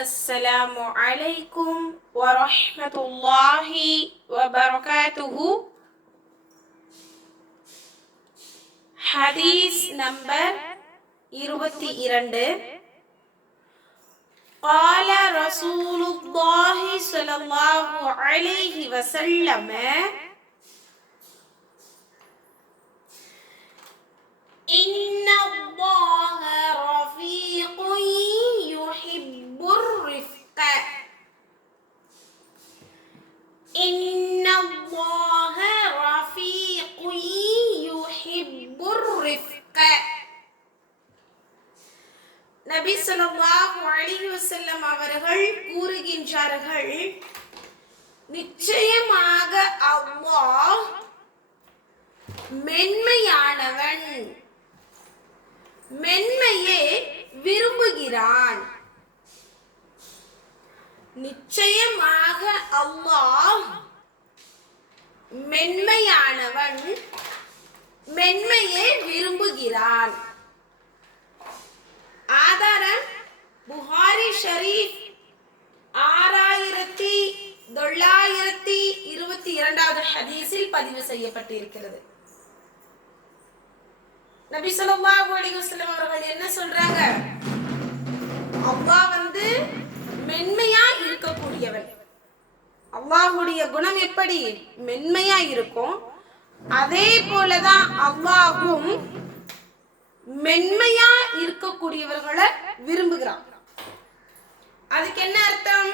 السلام عليكم ورحمة الله وبركاته. حديث نمبر 22. قال رسول الله صلى الله عليه وسلم إن الله رفيق يحب الرفق. إن الله رفيق يحب الرفق. நபி ஸல்லல்லாஹு அலைஹி வஸல்லம் அவர்கள் கூறுகின்றார்கள், நிச்சயமாக அல்லாஹ் மென்மையானவன், மென்மையே விரும்புகிறான். நிச்சயமாக அல்லாஹ் மென்மையானவன், மென்மையே விரும்புகிறான். ஆதாரம் புகாரி ஷரீஃப் 6922 ஹதீஸில் பதிவு செய்யப்பட்டிருக்கிறது. நபி ஸல்லல்லாஹு அலைஹி வஸல்லம் அவர்கள் என்ன சொல்றாங்க? அல்லாஹ் மென்மையா இருக்கக்கூடியவன். அல்லாஹ்வுடைய குணம் எப்படி மென்மையா இருக்கும், அதே போலதான் அல்லாஹ்வும் மென்மையா இருக்கக்கூடியவர்களை விரும்புகிறான். அதுக்கு என்ன அர்த்தம்?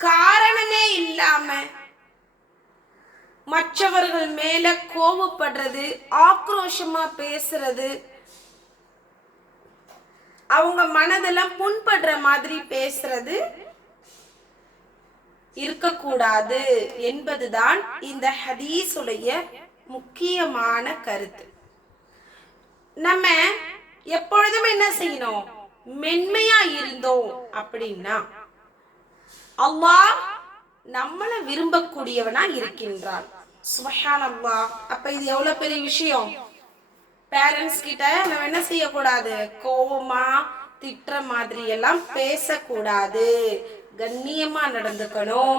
காரணமே இல்லாம மற்றவர்கள் மேல கோபப்படுறது, ஆக்ரோஷமா பேசுறது, அவங்க மனதெல்லாம் புண்படுற மாதிரி பேசுறது இருக்கக்கூடாது என்பதுதான் இந்த ஹதீஸுடைய முக்கியமான கருத்து. நம்ம எப்பொழுதும் என்ன செய்யணும்? மென்மையா இருந்தோம் அப்படின்னா அல்லாஹ் நம்மளை விரும்பக்கூடியவனா இருக்கின்றான். சுப்ஹானல்லாஹ். அப்ப இது எவ்வளவு பெரிய விஷயம். பேரண்ட்ஸ் கிட்ட நம்ம என்ன செய்யக்கூடாது? கோவமா திட்டுற மாதிரி எல்லாம் பேசக்கூடாது, கண்ணியமா நடந்துக்கணும்,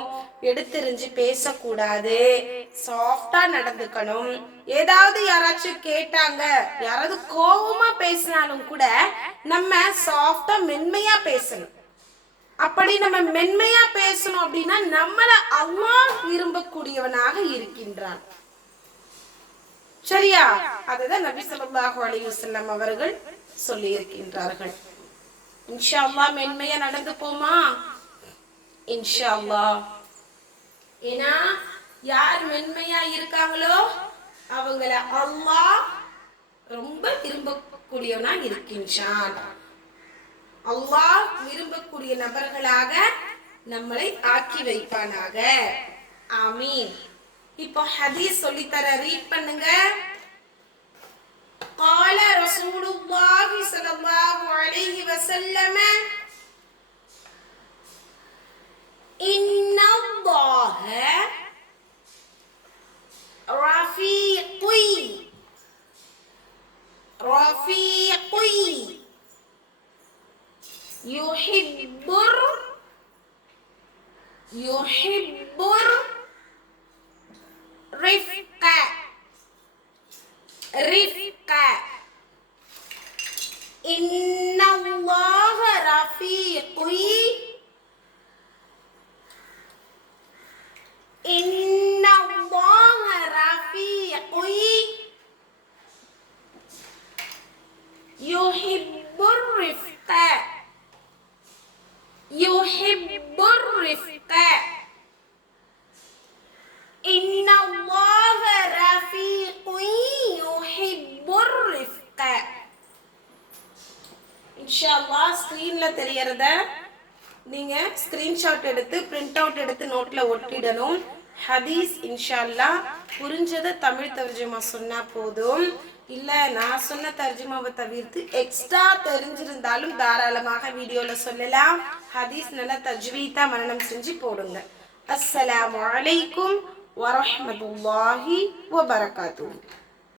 எடுத்தெறிஞ்சு பேசக்கூடாது, சாஃப்டா நடந்துக்கணும். ஏதாவது யாராச்சும் கேட்டாங்க, யாராவது கோவமா பேசினாலும் கூட நம்ம சாஃப்டா மென்மையா பேசணும். அப்படி நம்ம மென்மையா பேசணும் அப்படின்னா நம்மள அல்லாஹ் விரும்பக்கூடியவனாக இருக்கின்றான். சரியா? அதுதான் நபி ஸல்லல்லாஹு அலைஹி வஸல்லம் அவர்கள் சொல்லி இருக்கின்றார்கள். இன்ஷா அல்லாஹ் மென்மையா நடந்து போமா? இன்ஷா அல்லாஹ். ஏன்னா யார் மென்மையா இருக்காங்களோ அவங்கள அல்லாஹ் ரொம்ப விரும்பக்கூடியவனா இருக்கின்றான். அல்லாஹ் விரும்பக்கூடிய நபர்களாக நம்மளை ஆக்கி வைப்பானாக. ஆமீன். இப்போ ஹதீஸ் சொல்லித்தர ரீட் பண்ணுங்க. قال رسول الله صلى الله عليه وسلم إن الله رفيقي رفيقي يحب الرفق رفقا. إن الله رفيقي إن الله رفيقي يحب الرفق يحب الرفق. إن الله رفيق يحب الرفق. இன்ஷா அல்லாஹ் ஸ்கிரீன்ல தெரியறத நீங்க ஸ்கிரீன்ஷாட் எடுத்து பிரிண்ட் அவுட் எடுத்து நோட்ல ஒட்டிடணும். ஹதீஸ் இன்ஷா அல்லாஹ் புரிஞ்சதை தமிழ் தர்ஜுமா சொன்னா போதும். இல்ல நான் சொன்ன தர்ஜுமாவை தவிர்த்து எக்ஸ்ட்ரா தெரிஞ்சிருந்தாலும் தாராளமாக வீடியோல சொல்லலாம். ஹதீஸ் நல்லா தஜ்வீதா மனனம் செஞ்சு போடுங்க. அஸ்ஸலாமு அலைக்கும் வரஹ்மத்துல்லாஹி வபரகாத்துஹு.